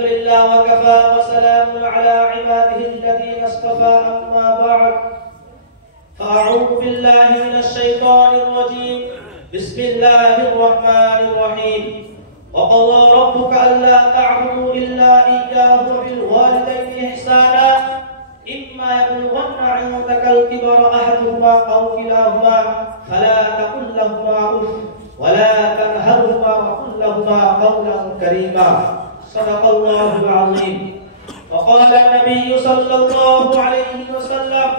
لله وكفى وسلام على عباده الذين اصطفى أما بعد فأعوذ بالله من الشيطان الرجيم بسم الله الرحمن الرحيم وقضى ربك ألا تعبدوا إلا إياه وبالوالدين إحسانا إما يبلغن عندك الكبر أحدهما أو كلاهما فلا تقل لهما أف ولا تنهرهما وقل لهما قولا كريما صدق الله العظيم وقال النبي صلى الله عليه وسلم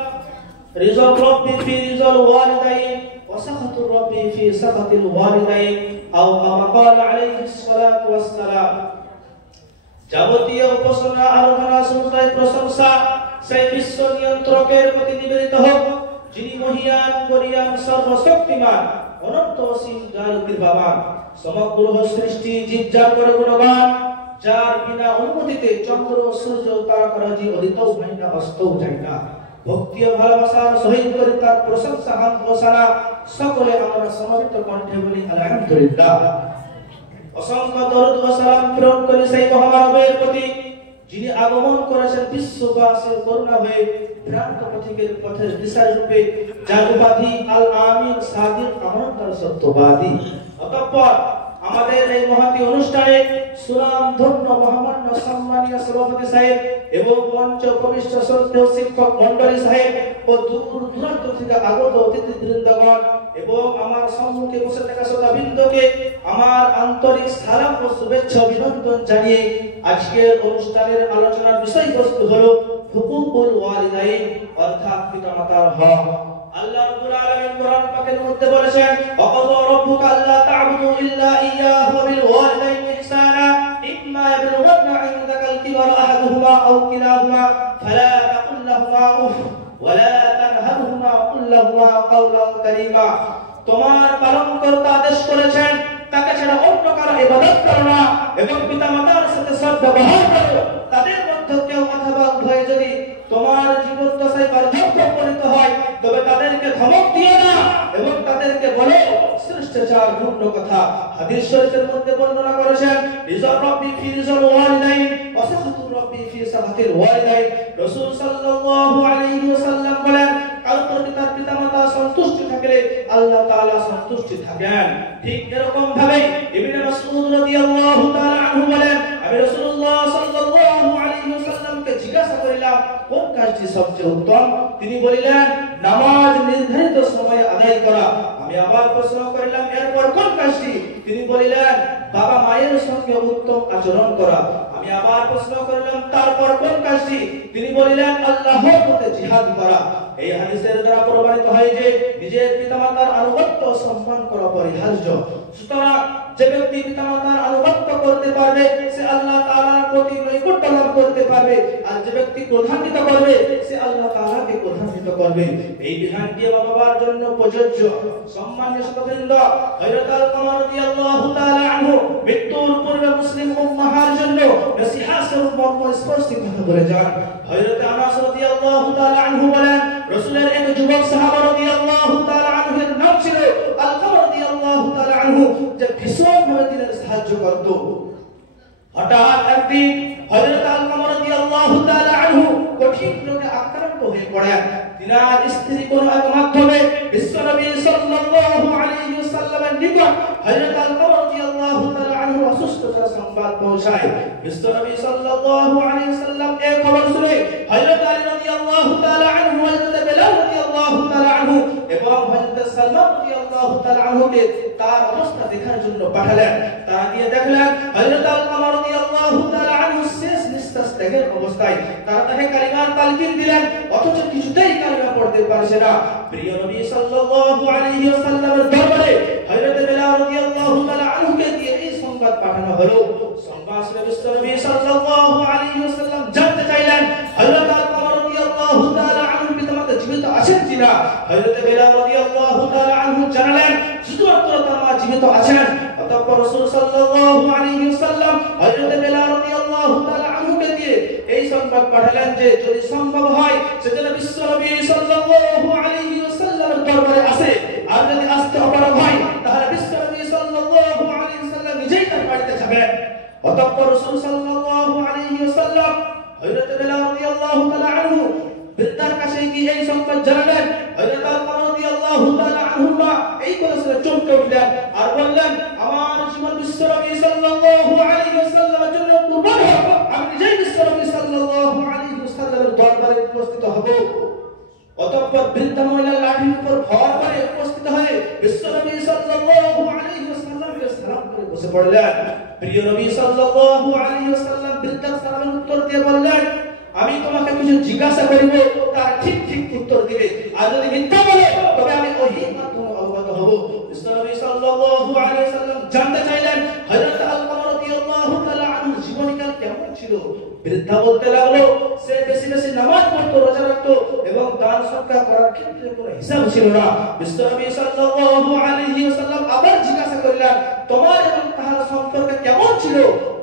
رضا الرب في رضا الوالدين وسخط الرب في سخط الوالدين أو كما قال عليه الصلاة والسلام যাবতীয় উপাসনা আরাধনা সমস্ত প্রশংসা সেই বিশ্ব নিয়ন্ত্রকের প্রতি নিবেদিত হোক যিনি মহিয়ান করিয়ান সর্বশক্তিমান অনন্ত অসীম দয়ালু কৃপাবান সমগ্র সৃষ্টি জীবজাগর গুণবান যার বিনা অনুমতিতে চন্দ্র সূর্য তারকারাজি উদিত হয় না অস্ত যায় না ভক্তি ও ভালোবাসার সহিত করে তার প্রশংসা হামদ ও সানা সকলে আমরা সমবেত কণ্ঠে বলি আলহামদুলিল্লাহ অসংখ্য দরুদ ও সালাম প্রেরণ করে সেই মহামানবের প্রতি যিনি আগমন করেছেন বিশ্ববাসীর করুণা হয়ে ভ্রান্ত পথিকের পথের দিশা রূপে যার উপাধি আল আমিন সাদিক আমানতার সত্যবাদী অতঃপর আমাদের এই মহতি অনুষ্ঠানে সুনাম ধন্য মহামান্য সম্মানীয় সভাপতি সাহেব এবং মঞ্চ উপবিষ্ট শ্রদ্ধেয় শিক্ষক মণ্ডলী সাহেব ও দূর দূরান্ত থেকে আগত অতিথিবৃন্দগণ এবং আমার সম্মুখে বসে থাকা শ্রোতাবৃন্দকে আমার আন্তরিক সালাম ও শুভেচ্ছা অভিনন্দন জানিয়ে আজকের অনুষ্ঠানের আলোচনার বিষয়বস্তু হলো হুকুকুল ওয়ালিদাইন অর্থাৎ পিতামাতার হক আল্লাহ রাব্বুল আলামিন কোরআন পাকের মধ্যে বলেছেন ওয়াকাযা রাব্বুকা আল্লা তা'বুদু ইল্লা ইয়্যাহু ওয়া বিল ওয়ালিদাইনি ইহসানা ইম্মা ইয়াবলুগান্না 'ইনদাকাল কিবারা আহাদুহুমা আও কিলাহুমা ফালা তাকুল লাহুমা উফ ওয়া লা তানহারহুমা ওয়া কুল লাহুমা কাওলান কারীমা তোমার পালনকর্তা আদেশ করেছেন তাকে ছাড়া অন্য কারো ইবাদত করো না এবং পিতামাতার সাথে সদ্ব্যবহার করো তাদের মধ্যে কেউ অথবা উভয় যদি তোমার জীবদ্দশায় বার্ধক্য উপনীত হয় তবে তাদেরকে ধমক দিও না এবং তাদেরকে বলো শিষ্টাচার পূর্ণ কথা হাদিস শরীফের মধ্যে বর্ণনা করেছেন রিজা রাব্বি ফি রিজাল ওয়ালিদাইন ওয়া সাখাতু রাব্বি ফি সাখাতিল ওয়ালিদাইন রাসূল সাল্লাল্লাহু আলাইহি ওয়াসাল্লাম বলেন কারো প্রতি তার পিতামাতা সন্তুষ্ট থাকলে আল্লাহ তাআলা সন্তুষ্ট থাকেন ঠিক এরকম ভাবে ইবনে মাসউদ রাদিয়াল্লাহু তাআলা আনহু বলেন আমি রাসূলুল্লাহ সাল্লাল্লাহু আলাইহি ওয়াসাল্লামকে জিজ্ঞাসা করিলাম কোন কাজটি সবচেয়ে উত্তম তিনি বললেন নামাজ নির্ধারিত সময়ে আদায় করা আমি আবার প্রশ্ন করিলাম এরপর কোন কাজটি তিনি বললেন বাবা মায়ের সঙ্গে উত্তম আচরণ করা আমি আবার প্রশ্ন করলাম তারপর কোন কাজটি তিনি বললেন আল্লাহর পথে জিহাদ করা এই হাদিসের দ্বারা প্রমাণিত হয় যে নিজের পিতামাতার আনুগত্য সম্মান করা পরিহার্য সুতরাং যে ব্যক্তি পিতামাতার আনুগত্য করতে পারবে সে আল্লাহ তাআলার প্রতি নৈকট্য লাভ করতে পারবে আর যে ব্যক্তি ক্রোধান্বিত করবে সে আল্লাহ তাআলাকে ক্রোধান্বিত করবে এই বিধানটি বাবার জন্য প্রযোজ্য সম্মানীয় শ্রোতাবৃন্দ হযরত আল-কামার রাদিয়াল্লাহু তাআলা আনহু মৃত্যুর পূর্বে মুসলিম উম্মাহর জন্য নসিহতের মর্মস্পর্শী কথা বলে যান হযরত আনাস রাদিয়াল্লাহু তাআলা আনহু বলেন রাসূলের এক যুবক সাহাবা রাদিয়াল্লাহু তাআলা আনহুর নাম ছিল আল-কামার রাদিয়াল্লাহু তাআলা আনহু যে ভীষণভাবে দিনের সাহায্য করত হঠাৎ একদিন হযরত আল-কামার রাদিয়াল্লাহু তাআলা আনহু কঠিন রোগে আক্রান্ত হয়ে পড়েন তিনার স্ত্রী কোন এক মাধ্যমে বিশ্বনবী সাল্লাল্লাহু আলাইহি ওয়াসাল্লামের নিকট হযরত আল-কামার রাদিয়াল্লাহু তাআলা আনহু অসুস্থতার সংবাদ পৌঁছায় বিশ্বনবী সাল্লাল্লাহু আলাইহি ওয়াসাল্লাম এই খবর শুনে হযরত আলী রাদিয়াল্লাহু তাআলা আনহু হযরত বেলাল রাদিয়াল্লাহু তাআলা আনহু এবং হযরত সালমান রাদিয়াল্লাহু তাআলা আনহুকে তার অবস্থা দেখার জন্য পাঠালেন তারা গিয়ে দেখলেন হযরত আল-কামার রাদিয়াল্লাহু তাআলা আনহু শেষ নিঃশ্বাস ত্যাগের অবস্থায় তারা তাকে কালিমার তালকিন দিলেন অথচ কিছুতেই কালিমা পড়তে পারছে না প্রিয় নবী সাল্লাল্লাহু আলাইহি ওয়াসাল্লামের দরবারে হযরত বেলাল রাদিয়াল্লাহু তাআলা আনহুকে দিয়ে এই সংবাদ পাঠানো হলো সংবাদ শুনে বিশ্বনবী সাল্লাল্লাহু আলাইহি ওয়াসাল্লাম জানতে চাইলেন হযরত আল-কামার রাদিয়াল্লাহু তাআলা আনহু পিতামাতা জীবিত আছেন কিনা হযরত বেলাল রাদিয়াল্লাহু তাআলা আনহু জানালেন শুধুমাত্র তার মা জীবিত আছেন অতঃপর রাসূল সাল্লাল্লাহু আলাইহি ওয়াসাল্লাম হযরত বেলাল রাদিয়াল্লাহু তাআলা আনহুকে দিয়ে এই সংবাদ পাঠালেন যে যদি সম্ভব হয় সেজন্য বিশ্বনবী সাল্লাল্লাহু জানালেন। হযরত আলকামা রাদিয়াল্লাহু তাআলা আনহুমা এই কথা শুনে চমকে উঠলেন আর বললেন, আমার জীবন বিশ্বনবী সাল্লাল্লাহু আলাইহি ওয়াসাল্লামের জন্য কুরবান হোক, আমি নিজেই বিশ্বনবী সাল্লাল্লাহু আলাইহি ওয়াসাল্লামের দরবারে উপস্থিত হব। অতঃপর বৃদ্ধা মহিলা লাঠির উপর ভর করে উপস্থিত হয়ে বিশ্বনবী সাল্লাল্লাহু আলাইহি ওয়াসাল্লামকে সালাম করে বসে পড়লেন। প্রিয় নবী সাল্লাল্লাহু আলাইহি ওয়াসাল্লাম বৃদ্ধার সালামের উত্তর দিয়ে বললেন, আমি তোমাকে কিছু জিজ্ঞাসা করিব, তার ঠিক ঠিক উত্তর দিবে, আর যদি মিথ্যা বলো তবে আমি ওহীর মাধ্যমে অবগত হব। বিশ্বনবী সাল্লাল্লাহু আলাইহি ওয়াসাল্লাম জানতে চাইলেন হযরত আলকামা রাদিয়াল্লাহু তাআলা আনহু জীবনকাল কেমন ছিল। বৃদ্ধা বলতে লাগলো, সে বেশি বেশি নামাজ পড়তো, রোজা রাখতো এবং দান সদকা করার ক্ষেত্রে কোনো হিসাব ছিল না। বিশ্বনবী সাল্লাল্লাহু আলাইহি ওয়াসাল্লাম আবার জিজ্ঞাসা করলেন, তোমার এবং তার সম্পর্ক কেমন ছিল।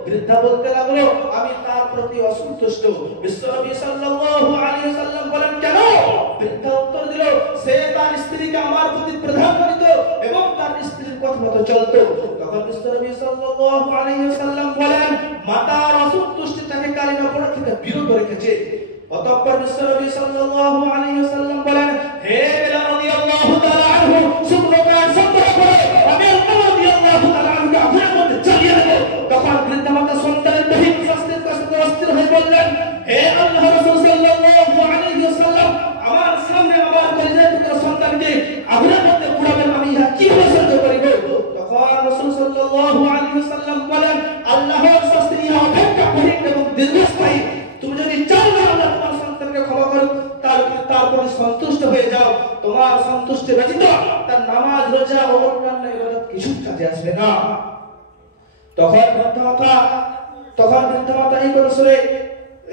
বৃদ্ধা বলতে লাগলো, আমি তার প্রতি অসন্তুষ্ট। বিশ্বনবী সাল্লাল্লাহু আলাইহি ওয়াসাল্লাম বলেন, কেন? বৃদ্ধা উত্তর দিল, সে তার স্ত্রীকে আমার প্রতি প্রধান করিত এবং তার স্ত্রীর কথা মতো চলতো। তখন বিশ্বনবী সাল্লাল্লাহু আলাইহি ওয়াসাল্লাম বলেন, মাতার অসন্তুষ্টি তাকে কালিমা পড়া থেকে বিরত রেখেছে। অতঃপর বিশ্বনবী সাল্লাল্লাহু আলাইহি ওয়াসাল্লাম বলেন, হে বিলাল রাদিয়াল্লাহু তাআলা আনহু, শুকরকার সংগ্রহ করো, আমি আলকামা রাদিয়াল্লাহু তাআলা আনহুকে আগুনের মধ্যে জ্বালিয়ে দেব। তখন বৃদ্ধা মাতা সন্তানের দহিত শাস্তির কষ্টে অস্থির হয়ে বললেন, হে আল্লাহর রাসূল সাল্লাল্লাহু আলাইহি ওয়াসাল্লাম, আমার সামনে আমার কলিজার টুকরা সন্তানকে আগুনের মধ্যে পুড়াবেন, আমি ইহা কিভাবে সহ্য করিব। তখন রাসূল সাল্লাল্লাহু আলাইহি ওয়াসাল্লাম বলেন, আল্লাহর শাস্তি ইহা অপেক্ষা কঠিন এবং দীর্ঘস্থায়ী। তুমি যদি চাও না আল্লাহ তোমার সন্তানকে ক্ষমা করুক, তার প্রতি সন্তুষ্ট হয়ে যাও। তোমার সন্তুষ্টি ব্যতীত তার নামাজ, রোজা ও অন্যান্য ইবাদত কিছু কাজে আসবে না। তখন বৃদ্ধা মাতা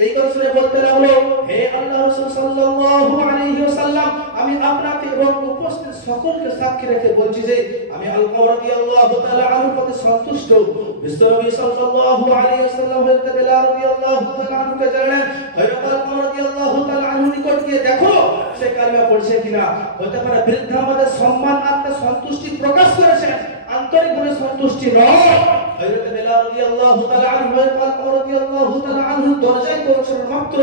এই কথা শুনে বলতে লাগলো, হে আল্লাহর রাসূল সাল্লাল্লাহু আলাইহি ওয়াসাল্লাম, আমি আপনাকে এবং উপস্থিত সকলকে সাক্ষী রেখে বলছি যে আমি আলকামা রাদিয়াল্লাহু তাআলা আনহুর প্রতি সন্তুষ্ট। বিশ্বনবী সাল্লাল্লাহু আলাইহি ওয়াসাল্লাম হযরত বিলাল রাদিয়াল্লাহু তাআলা আনহুকে জানালেন, হযরত আলকামা রাদিয়াল্লাহু তাআলা আনহু নিকট গিয়ে দেখো সে কালিমা পড়ছে কিনা। হতে পারে বৃদ্ধা আমাদের সম্মান আত্মা সন্তুষ্টি প্রকাশ করেছেন, আন্তরিকভাবে সন্তুষ্টি নয়। হযরত বিলাল রাদিয়াল্লাহু তাআলা আনহু আলকামা রাদিয়াল্লাহু তাআলা আনহু দরজায় পৌঁছানোর মাত্র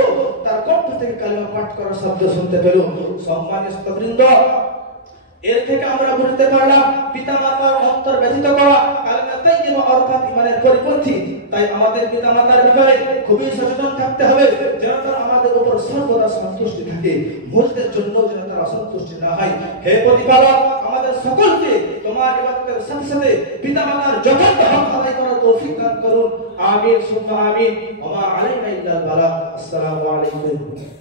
তার কণ্ঠ থেকে কালিমা পাঠ করার শব্দ শুনতে পেল। সম্মানিত শ্রোতাবৃন্দ, এর থেকে আমরা বুঝতে পারলাম পিতামাতার অন্তর ব্যথিত করা কালিমা তাইয়্যিবা অর্থাৎ ঈমানের পরিপন্থী। তাই আমাদের পিতামাতার ব্যাপারে খুবই সচেতন থাকতে হবে, যেন তারা আমাদের উপর সর্বদা সন্তুষ্টি থাকে, মুহূর্তের জন্য যেন তারা অসন্তুষ্টি না হয়। হে প্রতিপালক, আমাদের সকলকে তোমার ইবাদতের সাথে সাথে পিতামাতার যথার্থ হক আদায় করার তৌফিক দান করুন। আমিন সুম্মা আমিন। ওয়া মা আলাইনা ইল্লাল বালাগ। আসসালামু আলাইকুম।